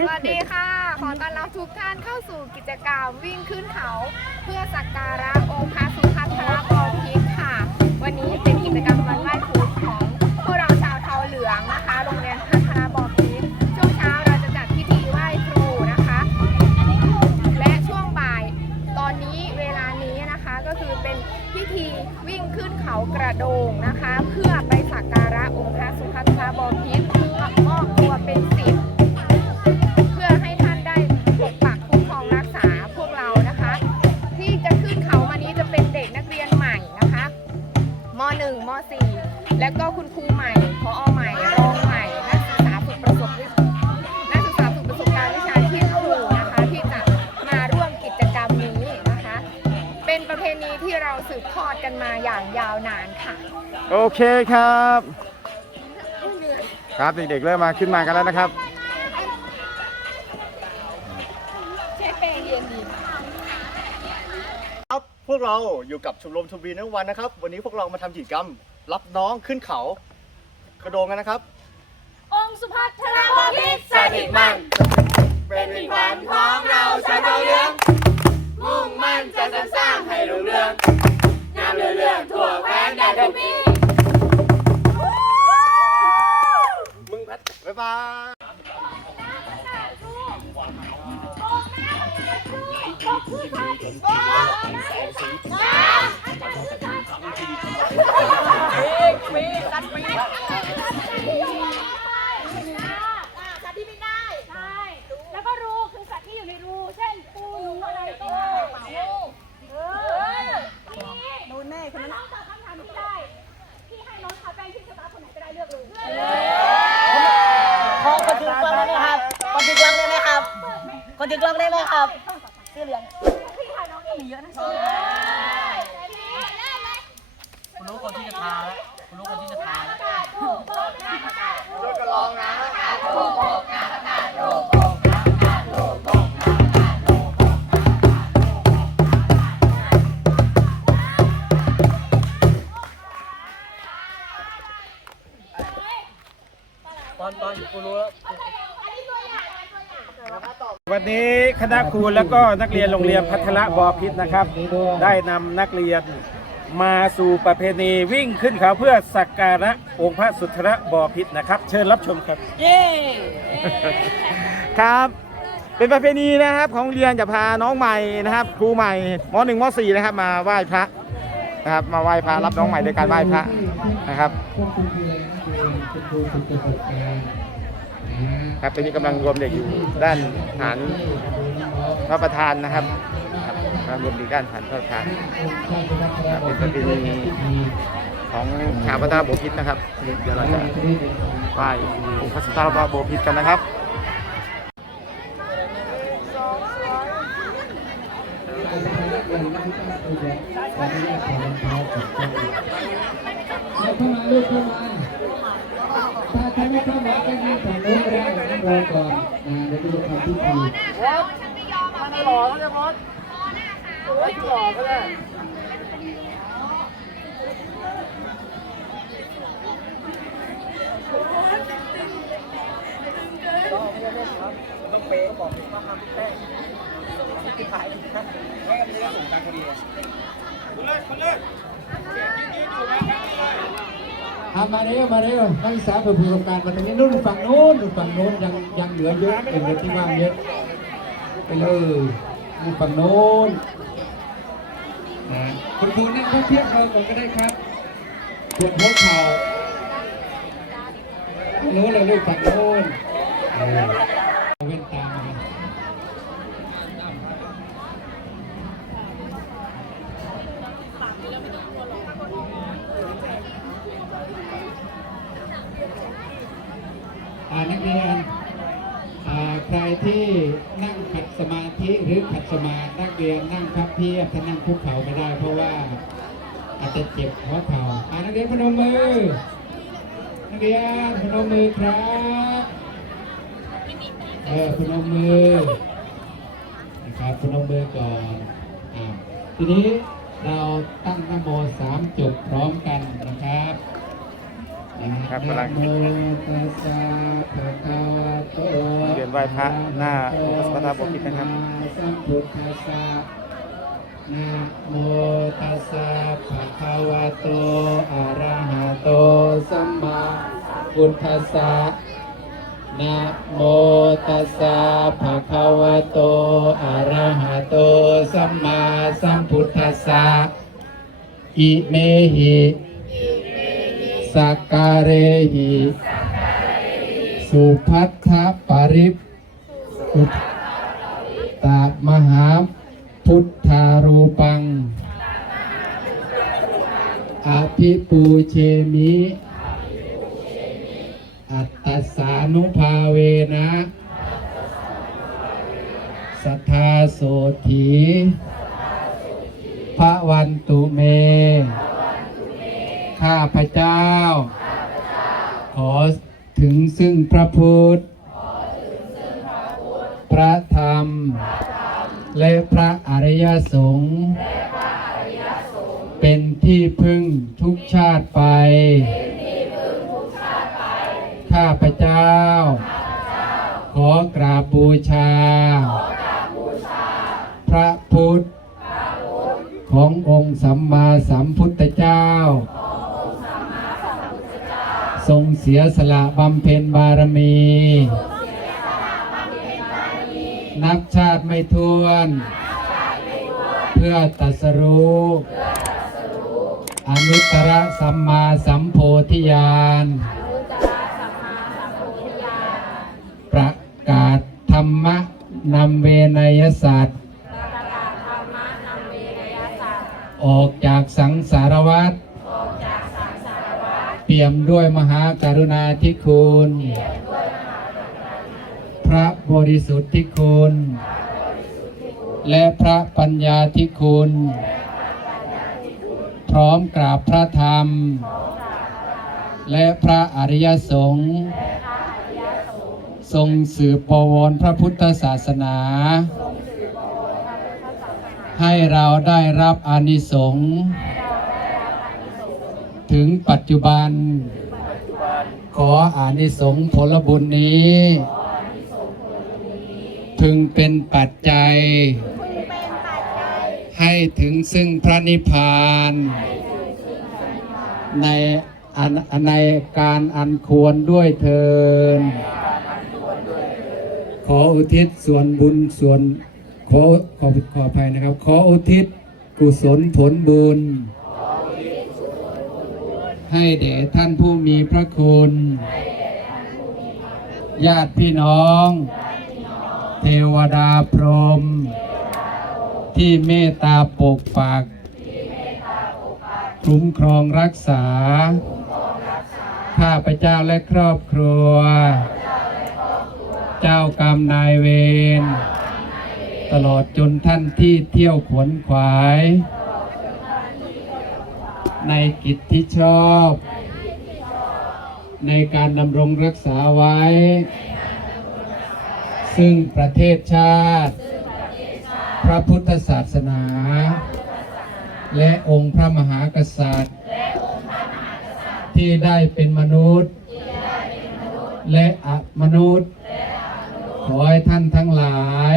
สวัสดีค่ะ ขอต้อนรับทุกท่านเข้าสู่กิจกรรมวิ่งขึ้นเขา เพื่อสักการะองค์พระสุทัศนบพิตรค่ะ วันนี้เป็นกิจกรรมวันไหว้ครูของพวกเราชาวเทาเหลืองนะคะ โรงเรียนพัฒนาบอพิตรช่วงเช้าเราจะจัดพิธีไหว้ครูนะคะ และช่วงบ่ายตอนนี้เวลานี้นะคะก็คือเป็นพิธีวิ่งขึ้นเขากระโดงนะคะ เพื่อไปสักการะองค์พระสุทัศนบพิตรมอบตัวเป็นศิษย์ .4 แล้วก็คุณครูใหม่พอใหม่รองใหม่ นักศึกษาฝึกประสบวินักศึกษาฝึกประสบการณ์วิชาชีพครูนะคะที่จะมาร่วมกิจกรรมนี้นะคะ เป็นประเพณีที่เราสืบทอดกันมาอย่างยาวนานค่ะ โอเคครับ ครับเด็กๆเริ่มมาขึ้นมากันแล้วนะครับ ใช้เปรย์เย็นดี ครับพวก เราอยู่กับชมรมทูบีนักวันนะครับ วันนี้พวกเรามาทำกิจกรรม รับน้องขึ้นเขา กระโดงกันนะครับ องค์สุภัทรบพิตรสถิตมั่นเป็นวิญญาณของเราชาวเจ้าเลี้ยงมุ่งมั่นจะสรรสร้างให้รุ่งเรืองงามเรื่อเรื่องทั่วแคว้นแดนทวีมึงพัด บ๊ายบาย สัตว์ที่บินได้ใช่แล้วก็รูคือสัตว์ที่อยู่ในรูเช่นปูหนูอะไรก็ได้งูเออทีนี้โดนแน่คนนั้นน้องตอบคำถามที่ได้พี่ให้น้องทาแป้งที่สตาร์คนไหนก็ได้เลือกเลยขอคนถือกล้องได้ไหมครับคนถือกล้องได้ไหมครับคนถือกล้องได้ไหมครับเสื้อเหลือง เองเยอะนะคุณรู้คนที่จะทาแล้วคุณรู้คนที่จะทาแล้วถูกต้องนะประกาศถูกก็ลองนะตอนตอนคุณรู้แล้ว วันนี้คณะครูแล้วก็นักเรียนโรงเรียนพัทละบอพิษนะครับ ได้นำนักเรียนมาสู่ประเพณีวิ่งขึ้นเขาเพื่อสักการะองค์พระสุทธะบอพิษนะครับ เชิญรับชมครับ เย้ครับ เป็นประเพณีนะครับของโรงเรียนจะพาน้องใหม่นะครับ ครูใหม่มหนึ่งมสี่นะครับ มาไหว้พระนะครับ มาไหว้พระรับน้องใหม่โดยการไหว้พระนะครับ ครับตอนนี้กำลังรวมเด็กอยู่ด้านฐานพระประธานนะครับครับกำลังรวมเด็กด้านฐานพระประธานครับเป็นประเพณีของชาวพัฒนาโบพิษนะครับ เดี๋ยวเราจะไหว้องค์พระสุทธาโบพิษกันนะครับ เอาเข้ามาลูกเข้ามา ถ้าใครไม่เข้ามาก็ยืนฝั่งโน้นก็ได้นั่งรอ ก่อนอ่าเดี๋ยวจะทำพิธีต้องเป๊ะบอกว่าห้ามแป้งที่ขายครับแม่ก็ไม่ได้ส่งตังค์พอดีเอามาเร็วมาเร็วนักศึกษาเผื่อประสบการณ์มาตรงนี้นู่นฝั่งโน้นนู่นฝั่งโน้นยังยังเหลือเยอะเป็นเหลือที่ว่างเยอะไปเลยนู่นฝั่งโน้นนะคุณครูนั่งพักเพียงเราก่อนก็ได้ครับปวดหัวเข่าโน้นเลยลูกฝั่งโน้นเออเอาเว้นตามา อ่า นักเรียนใครที่นั่งขัดสมาธิหรือขัดสมาธินักเรียนนั่งพับเพียบถ้านั่งคุกเข่าไม่ได้ เพราะว่าอาจจะเจ็บหัวเข่าอ่านักเรียนพนมมือ นักเรียนพนมมือครับเออพนมมือนะครับพนมมือก่อนอ่าทีนี้เราตั้งนโมสามจบพร้อมกันนะครับ ครับกำลังนะโมตัสสะภะคะวะโตเรียนไหว้พระหน้าองค์พระสัมมาสัมพุทธพิษนะครับนะโมตัสสะภะคะวะโต อะระหะโต สัมมาพุทธัสสะนะโมตัสสะภะคะวะโต อะระหะโต สัมมาสัมพุทธัสสะอิเมหิ สักการเรหิสุพัทธปริปพุทตามหาพุทธารูปัง อภิปูเชมิ อัตตสานุภาเวนะสัทธาโสถีพระวันตุเม ข้าพเจ้า ขอถึงซึ่งพระพุทธ พระธรรม และพระอริยสงฆ์เป็นที่พึ่งทุกชาติไป ข้าพเจ้า ขอกราบบูชา พระพุทธ ขององค์สัมมาสัมพุทธเจ้า ทรงเสียสละบำเพ็ญบารมี นับชาติไม่ท้วน เพื่อตรัสรู้อนุตตรสัมมาสัมโพธิญาณประกาศธรรมะนำเวนยสัตว์ออกจากสัง ธิคุณ พระบริสุทธิคุณ และพระปัญญาธิคุณ พร้อมกราบพระธรรม และพระอริยสงฆ์ทรงสืบปวรพระพุทธศาสนา ให้เราได้รับอานิสงส์ถึงปัจจุบัน ขออานิสงส์ผลบุญนี้พึงเป็นปัจจัย ให้ถึงซึ่งพระนิพพานในอันในการอันควรด้วยเทิน ขออุทิศส่วนบุญส่วนขอขอขออภัยนะครับ ขออุทิศกุศลผลบุญ ให้แด่ท่านผู้มีพระคุณ ญาติพี่น้อง เทวดาพรหมที่เมตตาปกปักคุ้มครองรักษา ข้าพเจ้าและครอบครัว เจ้ากรรมนายเวร ตลอดจนท่านที่เที่ยวขวนขวาย ในกิจที่ชอบ ในการดำรงรักษาไว้ ซึ่งประเทศชาติ พระพุทธศาสนา และองค์พระมหากษัตริย์ ที่ได้เป็นมนุษย์ และอมนุษย์ ขอให้ท่านทั้งหลาย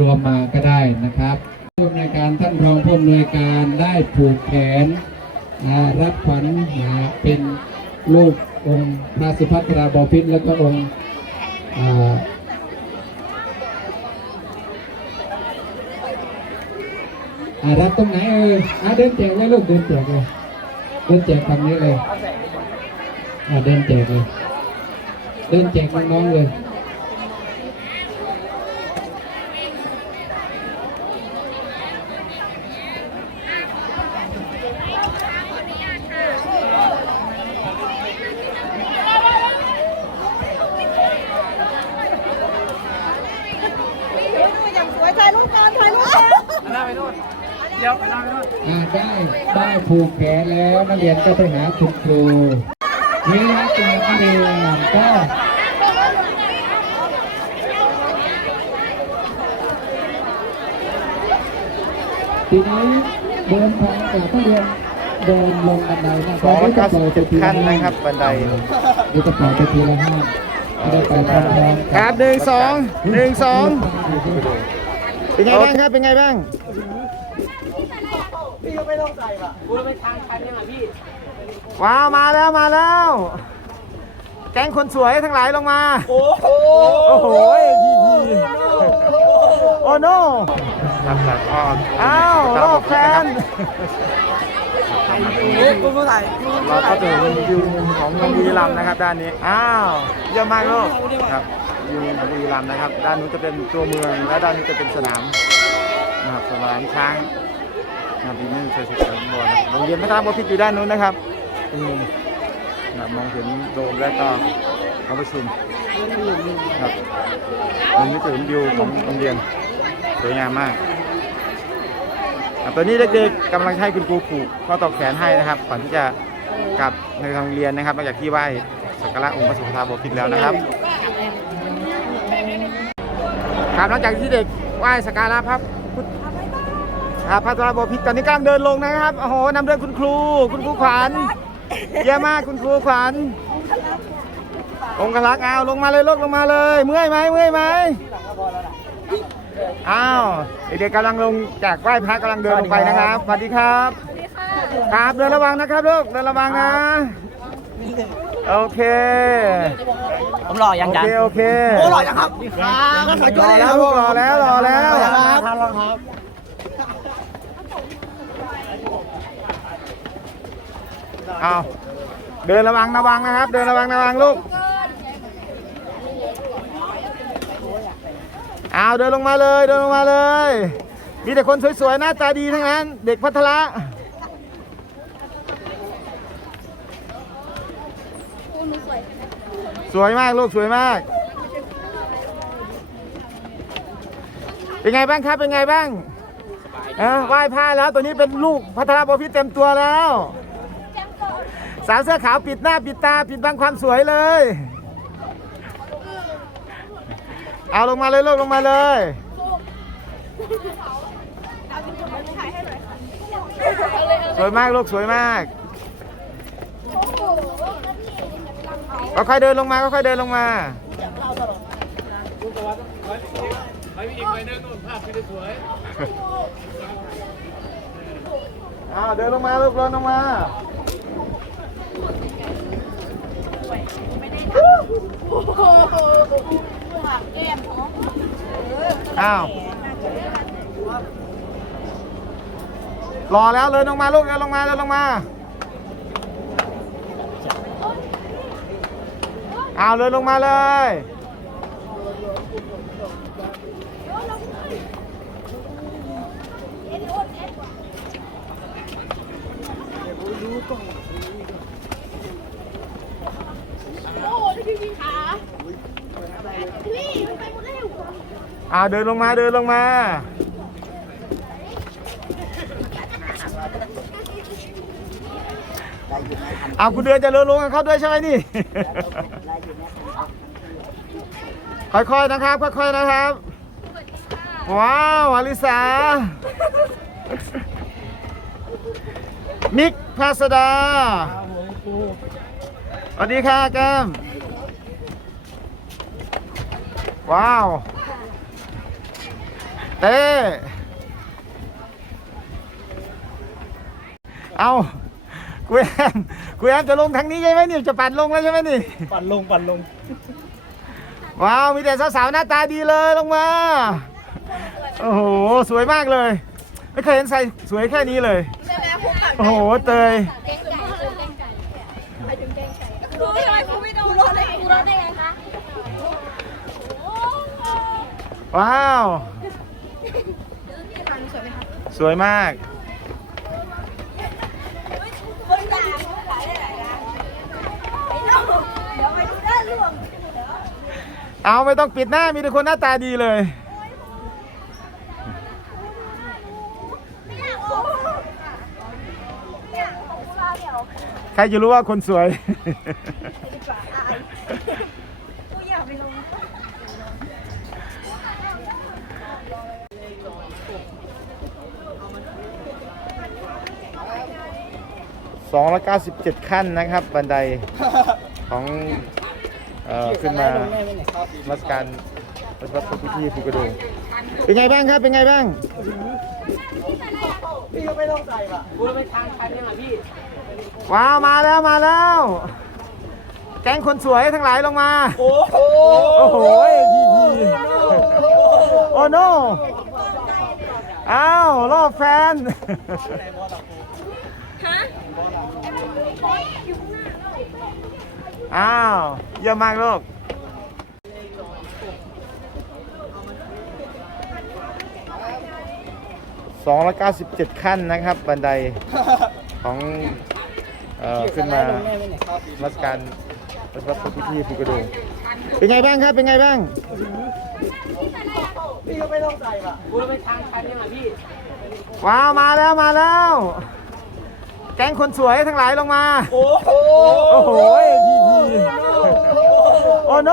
รวมมาก็ได้นะครับผู้อำนวยการท่านรองผู้อำนวยการได้ผูกแขนรับขวัญเป็นลูกองค์พระสุภัทราบพิตรแล้วก็องค์อารับตรงไหนเอออาเดินแจกเลยลูกเดินแจกเลยเดินแจกฝั่งนี้เลยอาเดินแจกเลย เดินแจกน้องๆเลย ดี๋ยวไปนั่งด้วย อ่าได้ได้ผูกแขนแล้วนักเรียนก็ไปหาคุณครูเวลาจากนักเรียนก็ทีนี้เดินทางจากนักเรียนเดินลงบันไดนะสองร้อยเก้าสิบเจ็ดขั้นนะครับบันไดดูกระเป๋าไปทีละห้าจะได้ไปพร้อมๆครับหนึ่งสองหนึ่งสองเป็นไงบ้างครับเป็นไงบ้าง ไม่ต้องใส่ป่ะกูจะไปทางชันเนี่ยพี่ ว้าวมาแล้วมาแล้ว แก๊งคนสวยทั้งหลายลงมา โอ้โหโอ้โหยียีโอ้โนครับครับอ้าวรอบแฟนกูไม่ถ่ายเราก็จะเห็นวิวของเมืองบุรีรัมย์นะครับ ด้านนี้ อ้าวเยี่ยมมากลูกครับวิวของบุรีรัมย์นะครับ ด้านนู้นจะเป็นตัวเมือง และด้านนี้จะเป็นสนามนะครับสนามช้าง นะครับดีนี่เชยร์สนาบอลนะครับโรงเรียนพระธาตุบพิตรอยู่ด้านนู้นนะครับอืมนะครับมองเห็นโดมและก็หอประชุมครับมันนี้จะเห็นวิวของโรงเรียนสวยงามมากตอนนี้เด็กๆกำลังให้คุณครูผูกข้อต่อแขนให้นะครับก่อนที่จะกลับในทางโรงเรียนนะครับหลังจากที่ไหว้สักการะองค์พระสุธาบพิตรแล้วนะครับครับหลังจากที่เด็กไหว้สักการะพระพุทธ ครับพระสุธาบพิตรตอนนี้กำลังเดินลงนะครับโอ้โหนำเดินคุณครู คุณครูขวัญเยี่ยมมากคุณครูขวัญองค์กลักษ์เอาลงมาเลยลูกลงมาเลย เมื่อยไหมเมื่อยไหมอ้าวเด็กๆกำลังลงจากไหว้พระกำลังเดินลงไปนะครับสวัสดีครับครับเดินระวังนะครับลูกเดินระวังนะ โอเคผมหล่อยังโอยังเคโอเคโอ้หล่อยังครับครับก็ขอรช่วอยเลยแล้ควรับลูกรอแล้วรอแล้วครับครับ เอาเดินระวังระวังนะครับ เดินระวังระวังลูกเอาเดินลงมาเลยเดินลงมาเลย มีแต่คนสวยๆหน้าตาดีทั้งนั้น เด็กพัทละสวยมากลูกสวยมาก เป็นไงบ้างครับเป็นไงบ้างเออไหว้พระแล้วตัวนี้เป็นลูกพัทรบพิตรเต็มตัวแล้ว สาวเสื้อขาวปิดหน้าปิดตาปิดบังความสวยเลย เอาลงมาเลยลูกลงมาเลยสวยมากลูกสวยมากค่อยๆเดินลงมาค่อยๆเดินลงมาอ้าวเดินลงมาลูกเดินลงมา อ้าว รอแล้วเลยลงมาลูกเลยลงมาเลยลงมาเอาเลยลงมาเลย อาเดินลงมาเดินลงมาเอาคุณเดือนจะเดินลงกับเขาด้วยใช่ไหมนี่ ค่อยๆนะครับ ค่อยๆนะครับ ว้าวอลิสา นิกพาสดาสวัสดีค่ะแก้ม ว้าว เต้เอาคุยแอมคุยแอมจะลงทางนี้ใช่ไหมนี่จะปั่นลงแล้วใช่ไหมนี่ ปั่นลงปั่นลง ว้าว มีแต่สาวๆหน้าตาดีเลยลงมา โอ้โห สวยมากเลย ไม่เคยเห็นใส่สวยแค่นี้เลย โอ้โห เตยครูทำไมครูไม่ดูรถได้ครูรถได้ไงคะ ว้าว สวยมาก เอาไม่ต้องปิดหน้ามีแต่คนหน้าตาดีเลย ใครจะรู้ว่าคนสวย 297 ขั้นนะครับบันไดของเอ่อขึ้นมามาสการปฏิบัติพิธีภูกระโดงเป็นไงบ้างครับเป็นไงบ้างพี่ก็ไม่ต้องใส่ป่ะกูจะไปทางใครเนี่ยพี่ ว้าวมาแล้วมาแล้ว แก๊งคนสวยทั้งหลายลงมา โอ้โหโอ้โหพีพีโอ้โนอ้าวรอบแฟน อ้าว เยี่ยมมากลูก297ขั้นนะครับ บันไดของเอ่อขึ้นมามาสการปฏิบัติพิธีภูกระโดงเป็นไงบ้างครับ เป็นไงบ้างพี่ก็ไม่ต้องใส่ป่ะกูจะไปทางใครเนี่ยพี่ว้าว มาแล้ว มาแล้วแก๊งคนสวยทั้งหลายลงมา โอ้โหโอ้โหพีพีโอ้โน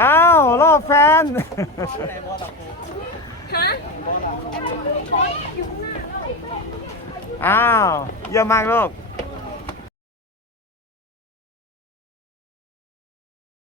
อ้าวรอบแฟนอ้าวเยี่ยมมากลูก